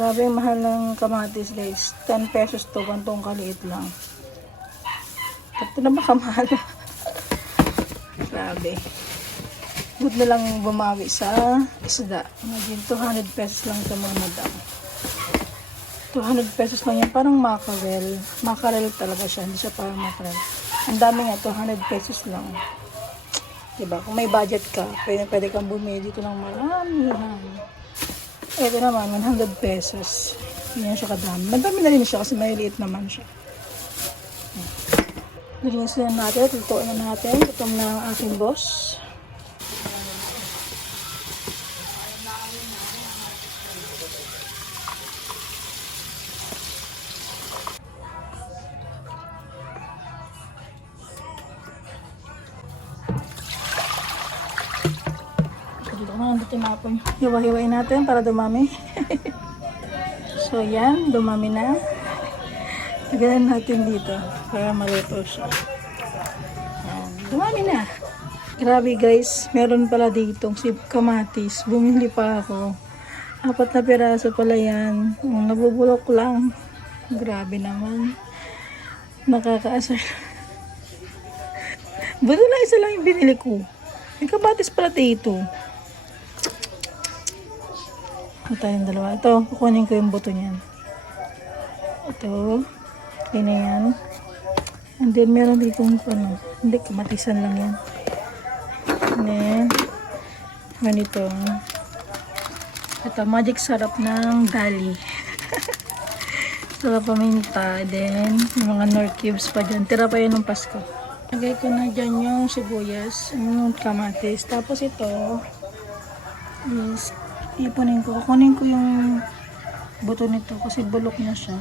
Grabe yung mahal ng kamatis guys. 10 pesos to, kantong kaliit lang. Ito na ba kamahal? Grabe. Good na lang bumawi sa isda. Imagine 200 pesos lang ito mga madam. 200 pesos lang yan. Parang mackerel. Mackerel talaga siya. Hindi siya parang mackerel. Ang dami nga, 200 pesos lang. Diba? Kung may budget ka, pwede kang bumili dito ng maramihan. Ito naman, 100 pesos. Hindi siya kadami. Madami na rin siya kasi maliliit naman siya. Nilinis na natin. Tutuin na natin. Gutom na ang aking boss. Dito na ang tinapon. Hiwa-hiwain natin para dumami. So yan, dumami na. Lagyan natin dito para maluto siya. Yan, dumami na. Grabe guys, meron pala ditong si kamatis. Bumili pa ako. 4 na piraso pala yan. Nabubulok lang. Grabe naman. Nakakaasar. Buto na isa lang yung binili ko. May kamatis pala dito. Ito tayong dalawa. Ito, kukunin ko yung buto niyan. Ito. Okay na yan. And then, meron dito ano. Hindi, kamatisan lang yan. And then, ganito. Ito, magic sarap ng dali. Sarap paminta. Then, yung mga nor cubes pa dyan. Tira pa yan ng Pasko. Lagay ko na dyan yung sibuyas, yung kamatis. Tapos ito, is ipunin ko. Kunin ko yung buto nito kasi bulok na siya.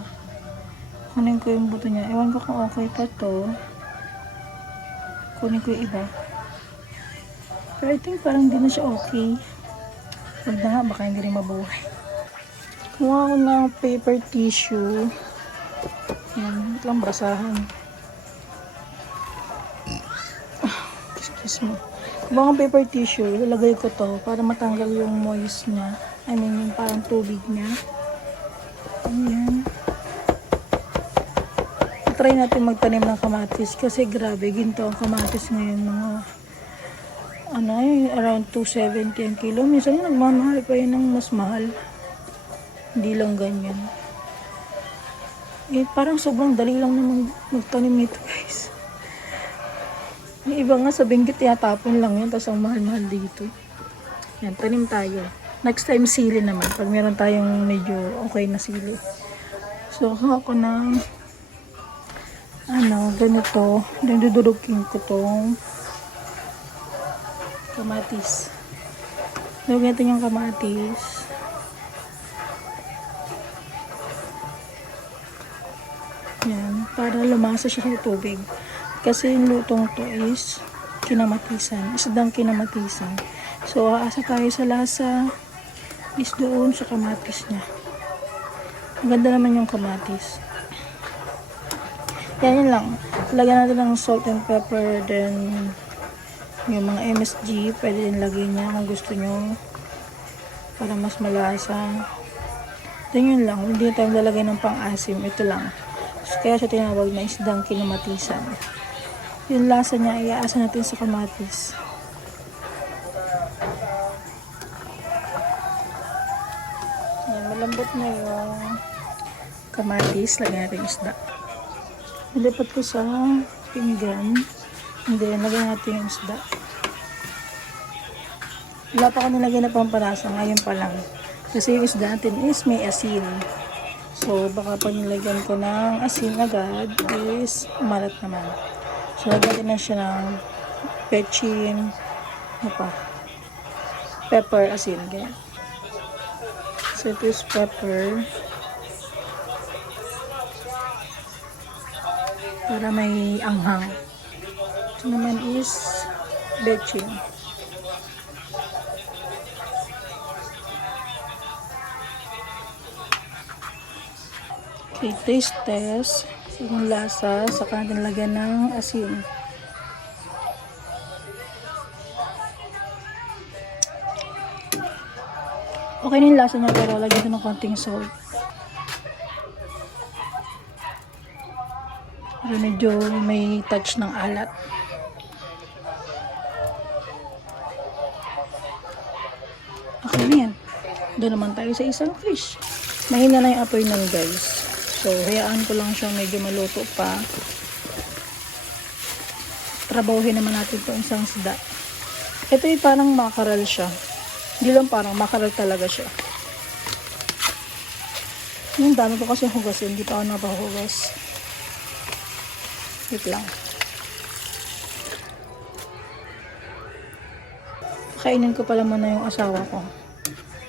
Kunin ko yung buto niya. Ewan ko kung okay pa to. Kunin ko yung iba. Pero I think parang hindi na siya okay. Huwag na nga, baka hindi rin mabuhay. Kumuha ko ng paper tissue. Yan, ito lang brasahan. Excuse me. Kumuha ko paper tissue, ilalagay ko to para matanggal yung moist niya. I mean, yung parang tubig niya. Ayan. Try natin magtanim ng kamatis kasi grabe, ginto ang kamatis ngayon mga around 270 ang kilo. Minsan nagmamahal pa yun ng mas mahal. Hindi lang ganyan. Eh, parang sobrang dali lang naman magtanim nito guys. Yung iba nga sa binggit yatapon lang yun, tapos ang mahal-mahal dito. Yan, tanim tayo. Next time sili naman, pag meron tayong medyo okay na sili. So, ako ng ganito. Dududugin ko tong kamatis. Lagyan natin yung kamatis. Yan, para lumasa siya sa tubig. Kasi yung lutong to is kinamatisan. Isdang kinamatisan. So, aasa tayo sa lasa is doon sa kamatis niya. Maganda naman yung kamatis. Yan, yun lang. Lagyan natin ng salt and pepper. Then, yung mga MSG, pwede din lagyan niya kung gusto nyo. Para mas malasa. Then, yun lang. Hindi tayo lalagay ng pang-asim. Ito lang. Kaya siya tinawag na isdang kinamatisan. Yung lasa niya, iaasa natin sa kamatis. Yan, malambot na yung kamatis. Lagyan natin isda. Nalipat ko sa pinggan. And then, lagyan natin yung isda. Wala pa ko nilagyan na pampalasa. Ngayon pa lang. Kasi yung isda natin is may asin. So, baka pag nilagyan ko ng asin agad is umalat naman. So, lagyan na siya ng pechin, pepper, asin, ganyan. So, ito is pepper. Para may anghang. Ito naman is pechin. Okay, taste test. Yung lasa, saka natin lagyan ng asin. Okay na yung lasa niya pero lagyan ko ng konting salt. Pero medyo may touch ng alat. Okay na yan. Doon naman tayo sa isang fish. Mahina na yung apoy nun guys. So, hayaan ko lang siya medyo maluto pa. Trabahuhin naman natin itong isang isda. Ito yung parang mackerel siya. Hindi lang parang mackerel talaga siya. Yung dami ko kasi hugasin. Hindi pa ako napahugas. Wait lang. Kainin ko pala muna yung asawa ko.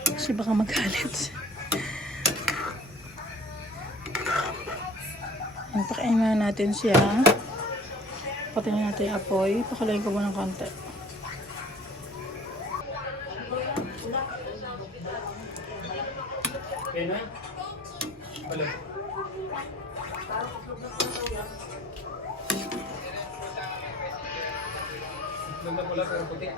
Kasi baka magalit. Pakainin muna natin siya. Patayin natin yung apoy. Pakalayin ko muna ng konti. Okay na? Balik. Ganda pala pero puti.